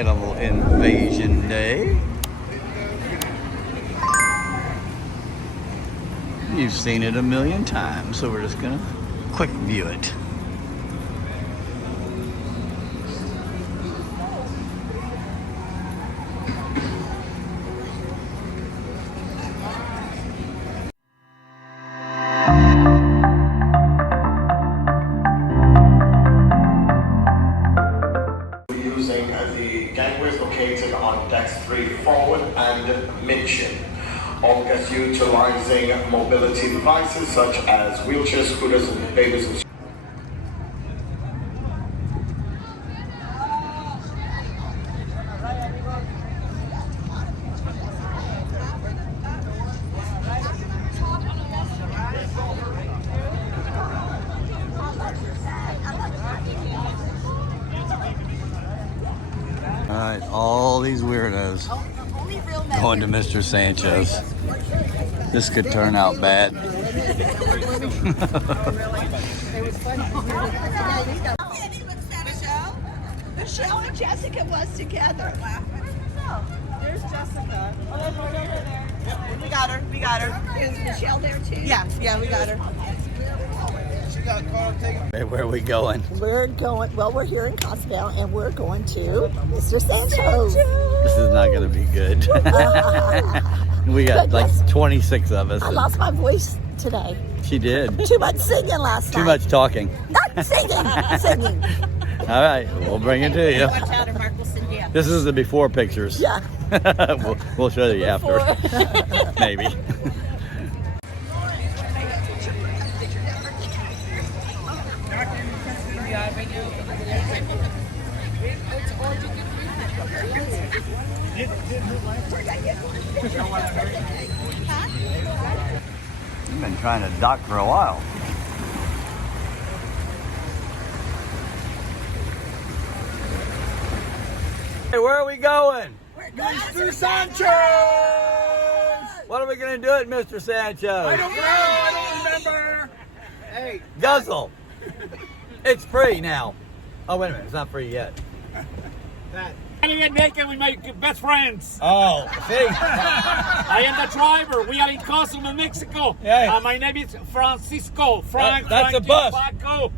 Animal Invasion Day. You've seen it a million times, so we're just gonna quick view it. Using the gangways located on decks 3 forward and midship. All guests utilizing mobility devices such as wheelchairs, scooters, and babies and Alright, all these weirdos going to Mr. Sancho's. This could turn out bad. Michelle and Jessica was together. There's Jessica. Oh, right over there. We got her. We got her. Is Michelle there too? Yeah, we got her. Hey, where are we going? We're here in Cozumel and we're going to Mr. Sanchos. This is not going to be good. We got like 26 of us. I lost my voice today. She did. Too much singing last night. Too much talking. Not singing. All right, we'll bring it to you. This is the before pictures. Yeah. we'll show you after. Maybe. You've been trying to dock for a while. Hey, where are we going? Mr. Sanchos! What are we going to do at Mr. Sancho's? I don't know, I don't remember. Hey. Guzzle. It's free now. Oh, wait a minute. It's not free yet. When we get naked, we make best friends. Oh, see? I am the driver. We are in Cozumel, Mexico. Yeah. My name is Francisco. That's the bus. Paco.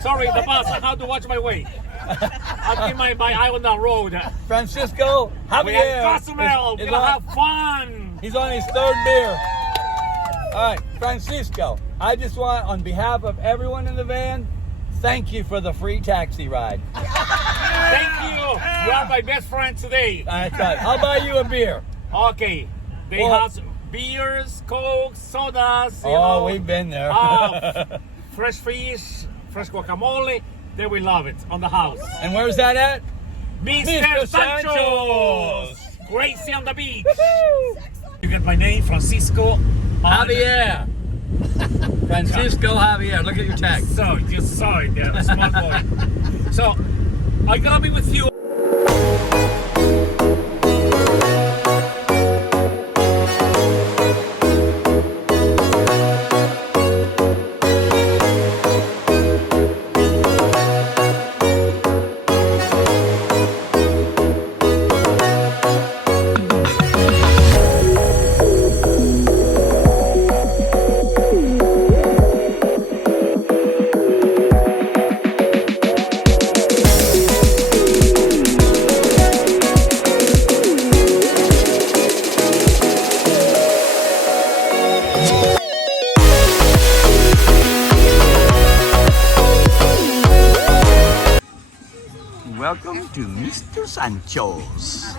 Sorry, the bus. I have to watch my way. I'll keep my eye on the road. Francisco Javier. We are in Cozumel. We're is going to on- have fun. He's on his third beer. All right, Francisco, I just want, on behalf of everyone in the van, thank you for the free taxi ride. Thank you. You are my best friend today. That's right. I'll buy you a beer. Okay. They Well- have beers, cokes, sodas. You Oh, know. we've been there. Fresh fish, fresh guacamole. They will love it on the house. And where's that at? Mr. Sanchos. Sanchos. Crazy on the beach. You get my name, Francisco Javier. Francisco Javier. Look at your tag. So, you just saw it there, the smart boy. So, I'm gonna be with you. Welcome to Mr. Sancho's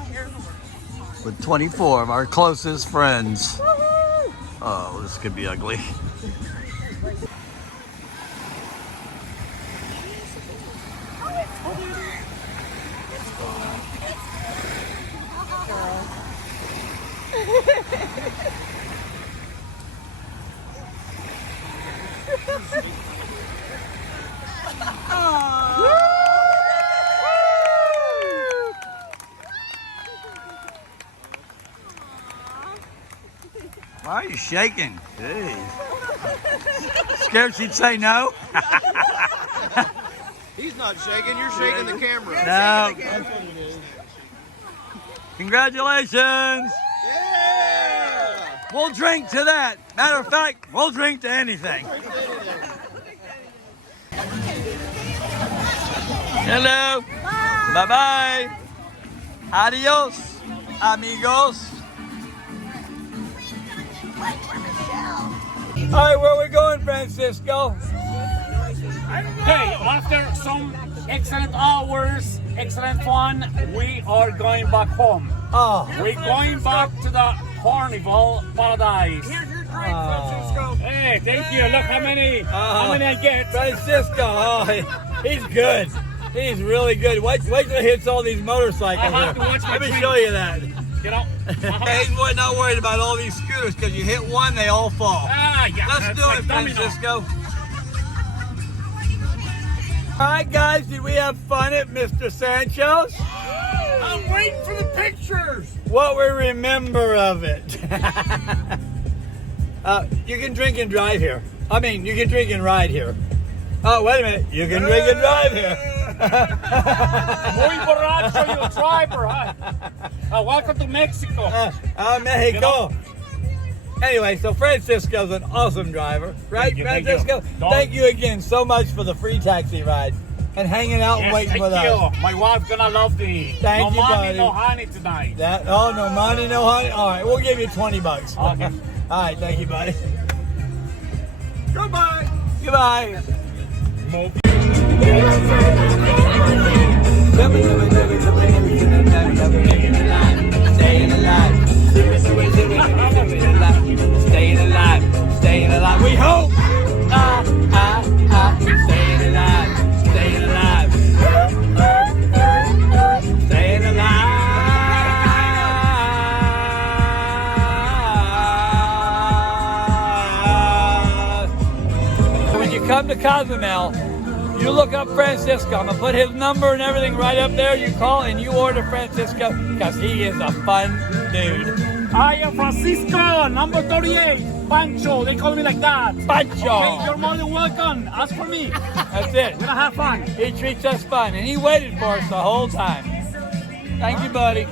with 24 of our closest friends. Oh, this could be ugly. Why are you shaking? Jeez. Scared she'd say no? He's not shaking, you're shaking the camera. No. Congratulations. Yeah! We'll drink to that. Matter of fact, we'll drink to anything. Hello. Bye-bye. Adios, amigos. All right, where are we going, Francisco? Okay, after some excellent hours, excellent fun, we are going back home. Oh. We're going back to the Carnival paradise. Here's your drink, Francisco. Hey, thank you. Look how many I get. Francisco, oh, he's good. He's really good. Wait till he hits all these motorcycles. I have to watch my Let me drink. show you that. You know? He's not worried about all these scooters because you hit one, they all fall. Yeah. Let's do it, Francisco. All right, guys, did we have fun at Mr. Sanchos? I'm waiting for the pictures. What we remember of it. You can drink and drive here. I mean, you can drink and ride here. Oh, wait a minute. You can drink and drive here. Muy borracho, you driver. Huh? Welcome to Mexico. Mexico. Anyway, so Francisco's an awesome driver, right, Francisco? Thank you again so much for the free taxi ride and hanging out and waiting with us. Thank you. My wife's gonna love the Thank you, money, buddy. no honey tonight. No money, no honey. All right, we'll give you $20. Okay. All right, thank you, buddy. Goodbye. Goodbye. Staying alive. Staying alive. Staying alive. We hope. Staying alive. Staying alive. Staying alive. When you come to Cozumel, you look up Francisco. I'm going to put his number and everything right up there. You call and you order Francisco because he is a fun dude. I am Francisco, number 38. Pancho, they call me like that. Sancho. Okay, you're more than welcome. Ask for me. That's it. We're gonna have fun. He treats us fun and he waited for us the whole time. Thank you, buddy.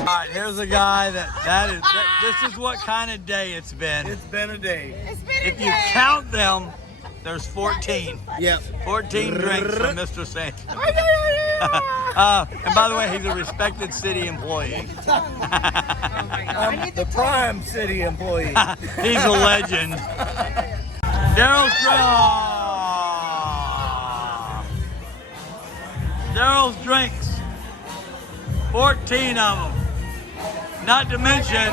All right, here's a guy this is what kind of day it's been. It's been a day. If you count them, there's 14. Yep. 14 drinks from Mr. Sancho. And by the way, he's a respected city employee. The prime city employee. He's a legend. Daryl's drinks. 14 of them. Not to mention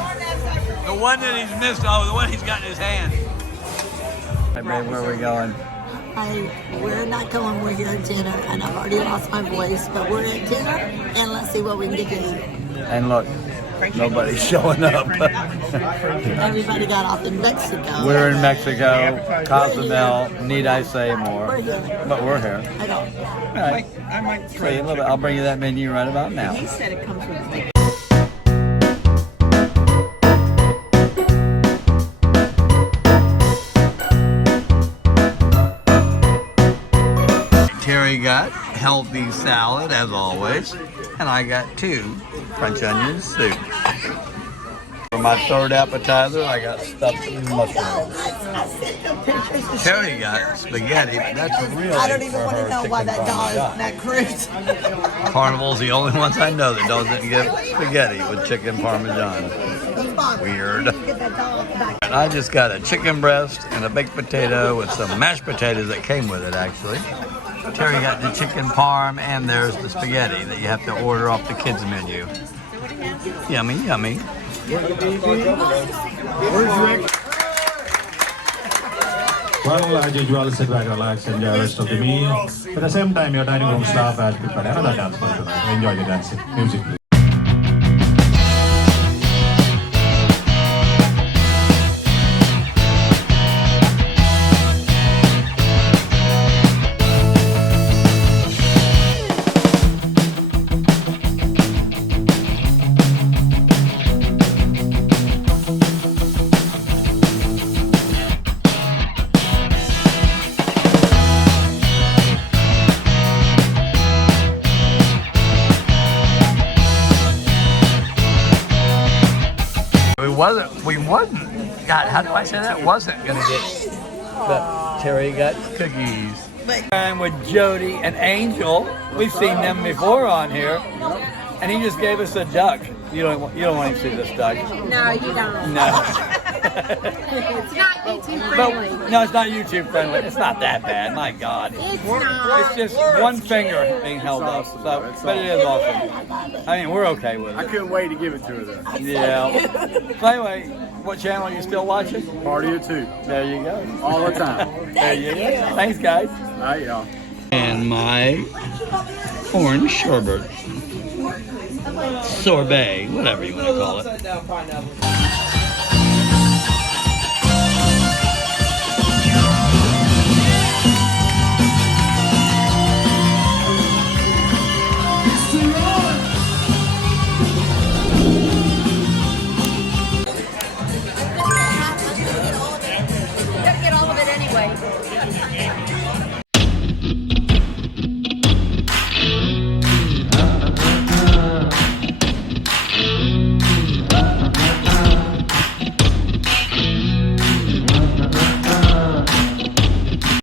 the one that he's missed. Oh, the one he's got in his hand. Hey, babe, where are we going? We're not going, we're here at dinner, and I've already lost my voice, but we're at dinner, and let's see what we can get to eat. And look, nobody's showing up. Everybody got off in Mexico. We're in Mexico, Cozumel. Need I say more? We're here. But we're here. I don't. All right. I might Wait a little bit. I'll bring you that menu right about now. He said it comes with the Terry got healthy salad as always, and I got 2 French onion soup. For my third appetizer, I got stuffed mushrooms. Terry got spaghetti, but that's really I don't even for want to her know why chicken that dog parmesan. that cruise. Carnival's the only ones I know that doesn't get spaghetti with chicken parmesan. Weird. Get that dog back. And I just got a chicken breast and a baked potato with some mashed potatoes that came with it, actually. Terry got the chicken parm, and there's the spaghetti that you have to order off the kids' menu. Yummy, yummy. Where's Rick? Well, as usual, sit back, relax, enjoy the rest of the meal. At the same time, your dining room staff has prepared another dance for tonight. Enjoy the dancing music, please. wasn't. God, how do I say that? Wasn't gonna get, but Terry got cookies. I'm with Jody and Angel. We've seen them before on here, and he just gave us a duck. You don't want to see this duck. No, you don't. No. It's not YouTube friendly. No, it's not YouTube friendly. It's not that bad. My God. It's not. It's just one finger being held up. So, but it is awesome. I mean, we're okay with I it. couldn't wait to give it to her though. Yeah. So anyway, what channel are you still watching? Party of two. There you go. All the time. There you go. Thanks, guys. All right, y'all. And my orange sherbet. Sorbet, whatever you want to call it.